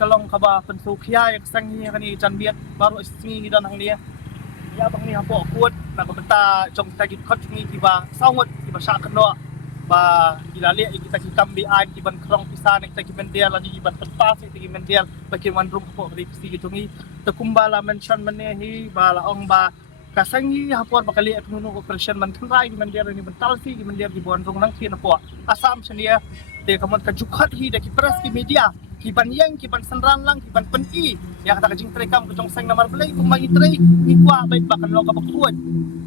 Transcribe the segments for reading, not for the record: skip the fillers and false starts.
kalong kaba pensukya yang sangi kani janbiat baru ismi dan hang dia ya bang ni hapo kuat na benta jong tagi khot ni kiba saungot kiba sya keno ba gilali kita kikam bi an kiban krong pisa nek tagi mendial lagi kiban penpas tagi mendial bagaimana rum hapo beri pisi gitu ni takumbala mention menehi bala ong ba kasangi hapor bakali at nuno operation man trai di mendial ni bental si di mendial di buan rong nang kin hapo asam senia de kamon ka jukhat hi de ki press ki media kiban yang kiban senran lang kiban peni ya kata kajing trekam ke jong sang namar belai kung mangi trei ni kwa bait bakan lo ka bakuat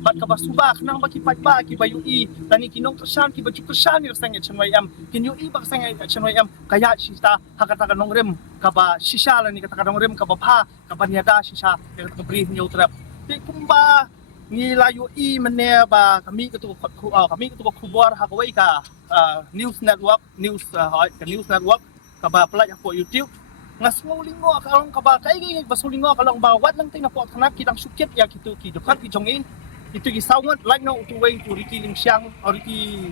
bat ka basubak nang baki pat ba ki bayu i tani kinong tersan ki baju kersan ni sang chenwai am kin yu i bak sang chenwai am kaya sisa hakata ka nong rem ka ba shisha la ni kata ka nong rem ka ba pha ka ba niada shisha ya ka bri ni utrap ti kumba ni la yu i mene ba kami ketu kami ketu kubor hakawai ka news network news network kaba pelaj po YouTube ngasngulingo kalong kaba kai basulingo kalong bawat lang ting na po kanak kitang sukit ya kitu ki dukat ki jongi itu ki saungat like no tu way tu riki ling siang or ki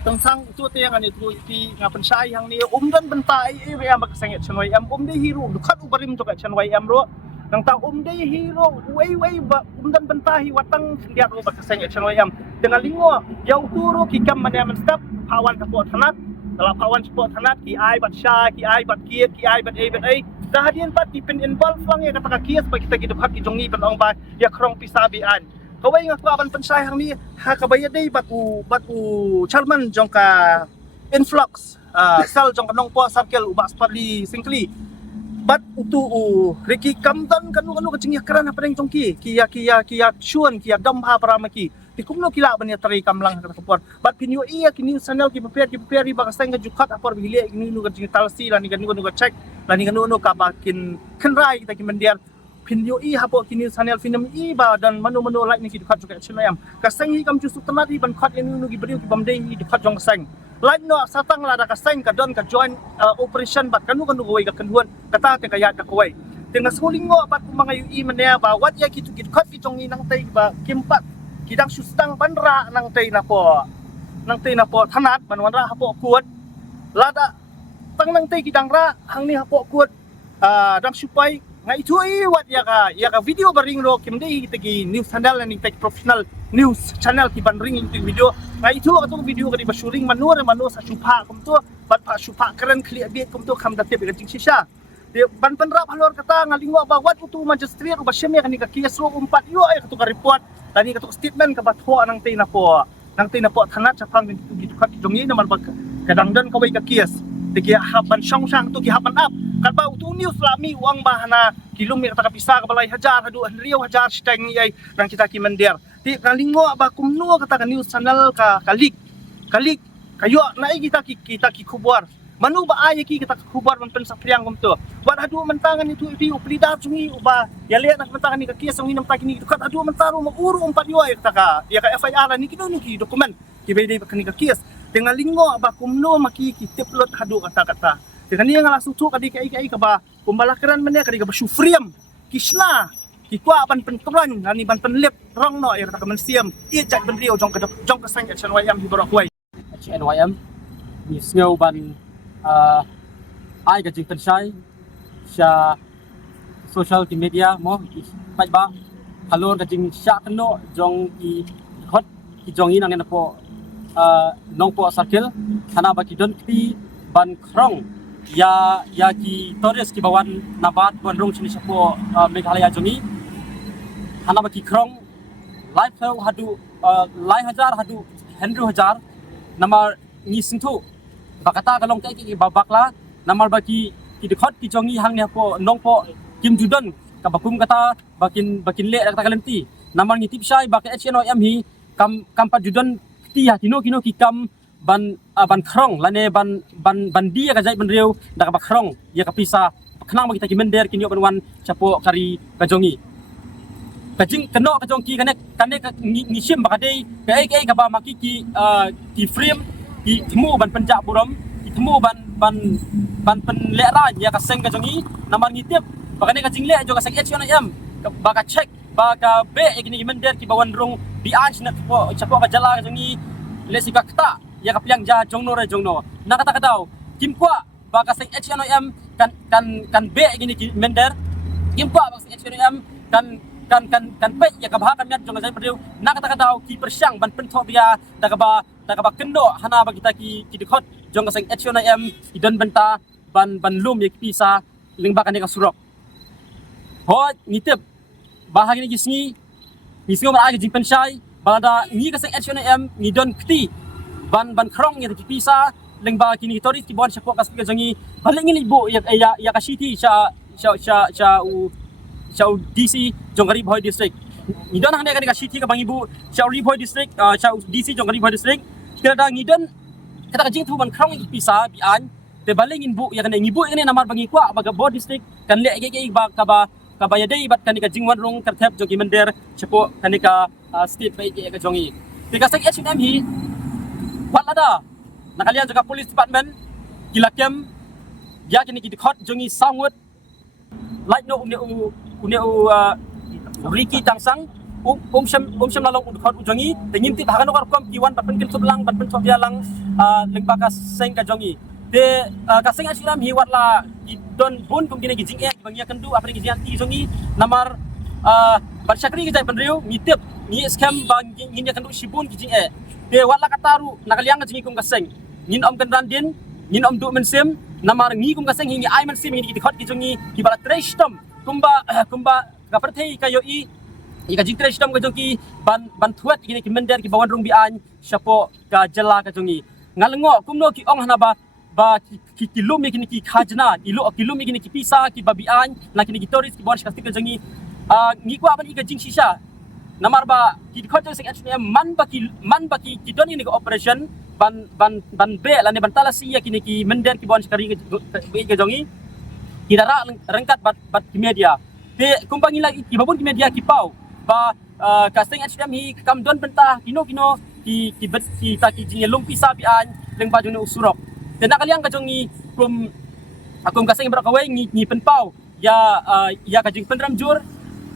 tengsang tu te yang ani tu ki ngapen sai hang ni dan bentai ya mak sanget chenwai am de hero dukat ubarim to ka chenwai am ro nang ta de hero way ba dan bentai watang dia ro bak sanget chenwai am dengan lingo ya uturo ki kam man step pawan ka po tanat kalau kawan support hanat ki ai bat sya ki ai bat kiet ki ai bat ai dahadian pat ki pen involve lang ya kata kias bagi kita hidup hak ki jongi pen ong ba ya krong pisabian kawai nga ko aban pensay hang ni ha kabaya day batu charman jong ka influx sel jong kanong po circle ubas parli singkli bat utu riki kamdan kanu kacing yakran apa yang jongki kiya chuan kiya dam ha paramaki ti kumno kila banya tari kamlang ka kapor bat kinyo iya kini channel ki prepare ba kasang ga jukat apor bihili kini nu ga talsi lani ga nu ga check lani ga nu ka bakin kenrai kita ki mendiar pinyo i hapo kini channel film i ba dan manu like ni ki jukat juga chinayam kasang hi kam jusuk tanati ban khat ini nu gi beriu ki bamdei hi jukat jong kasang like no satang la da kasang ka don ka join operation bat kanu goi ga kanhuan kata te kaya ka koi dengan sulingo bat mga i mania ba wat ya ki jukat ki jong i nang tai ba kimpat kidang sustang bandra nang tei na po thanat banwanra hapo kuat lada tang nang tei kidang ra hang ni hapo kuat dang supai ngai thui wat ya ka video baring ro kim dei tegi news channel ni tek professional news channel ki ban ring ti video ngai thu ka tu video ka di basuring manur sa supa kum tu bat pa supa keren clear bit kum tu kham da te be jing shisha ban penra halor kata ngalingo ba wat utu magistrate ba sheme kani ka kias ro umpat yo ay ka tu ka report tani katuk statement ka batho nang tay na po thanat chapang gitu kat jongi naman bag kadang dan kawai ka kias tiki haban sang tu ki haban up kalba utu news lami uang bahana kilometer ka pisa ka balai hajar hadu riau hajar steng ni ay nang kita ki mendiar ti kalingo ba kumno kata ka news channel ka kalik kayo na kita ki kubuar manu ba ay ki kita kubuar man pensa priang kum tu wat hadu mentangan itu uplida sungi uba ya lihat nak mentangan ni ka kias sungi nam takini kat hadu mentaru maguru umpat yo ay ka ya ka FIR ni kido ni ki dokumen ki bede ka ni ka kias dengan lingo ba kumno maki ki tiplot hadu kata dengan ni nga langsung tu kadi kai ka ba kumbalakaran man ya kadi ka ba sufriam kisna ki kwa ban pentran ani ban penlep rong no ya ka mensiam i jak ben rio jong ka sang HNYM hi borok wai HNYM ni sneu ban ai ka jing pensai sya social media mo pai ba halor ka jing sya keno jong ki hot ki jong inang na po nong po circle hana ba ki don ki ban krong ya ki torres ki bawan nabat bon rong chini sapo meghalaya jongi hana ba ki krong live hadu lai hajar hadu henry hajar namar ni singthu bakata kalong kai ki babakla namar baki ki dekhot ki jongi hang ne po nong po kim judon ka bakum kata bakin le kata kalenti namar ngitip sai bak HNOM hi kam pat judon ti ha kino ki kam ban krong lane ban dia ka jai ban riu da ka krong ya ka pisa khnang bagi ta ki mender kinyo ban wan chapo kari ka jongi kajing keno ka jong ki kane ka ngisim bakadei kai ka ba maki ki frame ki temu ban penjak buram ki temu ban penlera ya ka seng ka jongi namar ngitip bakane ka jingle jo ka sek HNM baka check baka be ikini mender ki bawan rong bi ans na po chapo ka jala ka jongi lesi ka kta ya ka piang ja jongno re jongno nakata ka daw kim kwa ba kasing HNOM kan be gini ki mender impa ba kasing HNOM kan pe ya kabahakan yan jong sai perdiu nakata daw ki persyang ban pentok dia daga ba kendo hana ba kita ki dikhot jong kasing HNOM idon benta ban lum ya ki pisa lingba kan ka surok ho nitip bahagi ni gisni nisngo ma agi jing pensai balada ni kasing HNOM ni don kti ban krong ya ki pisa lingba kini toris ki bon syapo kas ka jangi balik ni ibu ya ka city cha Chau DC Jonggari Boy District. Ngidon hanya kan ka city ka bang ibu Chau Boy District, Chau DC Jonggari Boy District. Kira dah ngidon kata ka jing tu ban krong pisa bi an te balingin bu ya kan ngibu ini namar bang ikwa baga Boy District kan le ge ba ka ba ya dei bat kan ka jingwan rong karthep jogi mender cepo kan ka state bai ge ka jongi. Te ka sak HNM hi walada nakalian jaga police department kilakem ya kini ki dikhot jongi sangut like no Ricky Tangsang sham lalong udkhot ujongi tengim ti bahagan okar kom kiwan patpen kin sublang patpen sobia lang lengbakas seng ka jongi de kaseng asiram hi watla don bun kum kini gijing bang ya kendu apre gijing ti jongi namar barsyakri gijai penriu ngitip ni scam bang ngin ya kendu sibun gijing de watla kataru nakaliang gijing kum kaseng ngin om kenrandin ngin om du mensim namar ngi kum kaseng hingi ai mensim ngi dikhot gijongi kibala treshtom kumba kaperthei kayo ka jingtre sistem ka jongi ban thuat gini ki mender ki bawan rung bian syapo ka jela ka jongi ngalengo kumno ki ong hana ba ki kilumi kini ki khajna kilumi kini ki pisa ki babian na kini ki toris ki bawan skasti ka jongi ngi kwa ban ka jing sisa namar ba ki khot sing HNM man ba ki don ini ka operation ban be lane ban talasiya kini ki mender ki bawan skari ka jongi kidara rengkat bat ki media te kumpangi lagi ibabun ki media ki pau ba kaseng HNM hi kam don bentah kino ki ta ki jingelung pisa bian leng baju ni usurok te nakaliang ka jongi kum akum kaseng bro kawai ni penpau ya ka jing penram jur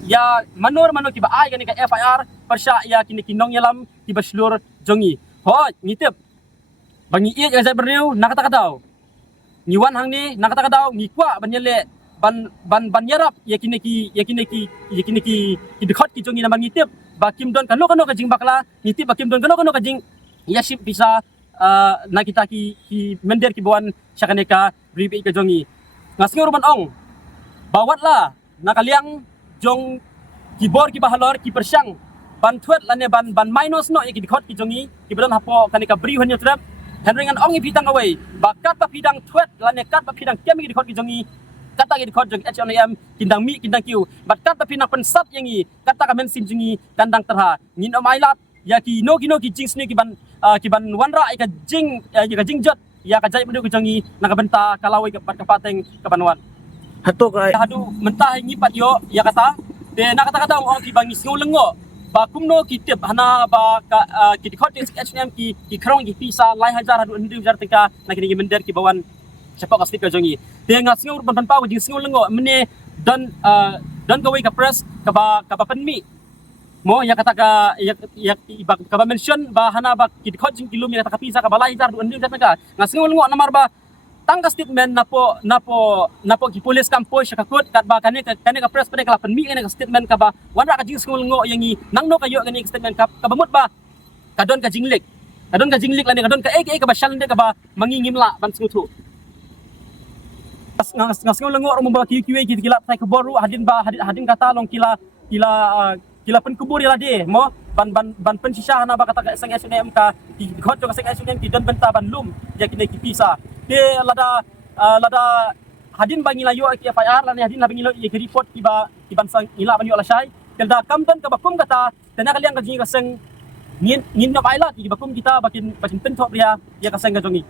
ya manor ki ba ai ka FIR persya ya kini kinong yalam ki baslur jongi ho ngitip bangi ie ka berniu nakata daw ngiwan hang ni nakata daw ngikwa banyele ban yarap yakini ki dikhot ki jongi naman ngitip bakim don kano ka jing bakla ngitip bakim don kano ka jing yaship bisa na kita ki mender ki buan syakaneka bribi ka jongi ngasing ruban ong bawatlah nakaliang jong ki bor ki bahalor ki persyang ban thuat lane ban minus no ki dikhot ki jongi ki bedon hapo kaneka bri hanyo trap henringan ong ipitang away bakat pa pidang thuat lane kat pa pidang kemi dikhot ki jongi kata ki dikhot jong HNM kindang mi kindang kiu bat kat pa pinang pensat yangi kata ka mensim jongi kandang terha ngin omailat ya ki no ki jing sni ki ban wanra ka jing jot ya ka jai medu ki jongi nakabenta kalawai ka pateng ka banwan hadu mentah ngipat yo ya kata de nakata ong ki bangis ngolengo ba kumno ki tip hana ba ki dikhot HNM ki krong ki pisa lai hajar hadu hendu jar teka nakini mender ki bawan cepak kastik ka jongi de ngasngur ban pau jing ngolengo mene don gawai ka press ka ba penmi mo ya kata ka ba mention ba hana ba ki dikhot jing kilum ya kata ka pisa ka balai jar hendu jar teka ngasngolengo namar ba tangka statement napo ki polis kampo siya kakut kat ba kani ka press pada kalapan mi kani ka statement ka ba wanra ka jing skul ngo yangi nangno kayo kani statement ka bamut ba kadon ka jinglik lani kadon ka ka ba shalande ka ba mangingimla ban skutu ngol ngo ro ba ki ki kila tai ka boru hadin kata long kila pen kubur ya de mo ban pen sisa na ba kata sang SNM ka ki khot ka sang SNM ki don benta ban lum ya kini ki pisa de lada hadin bangi layo ki FIR lani hadin bangi layo ki report ki ban sang ila banyo la syai kelda kamdan ka bakum kata tena kaliang ka jingi ka sang ngin no baila ki bakum kita bakin pentok dia ya ka sang ka jongi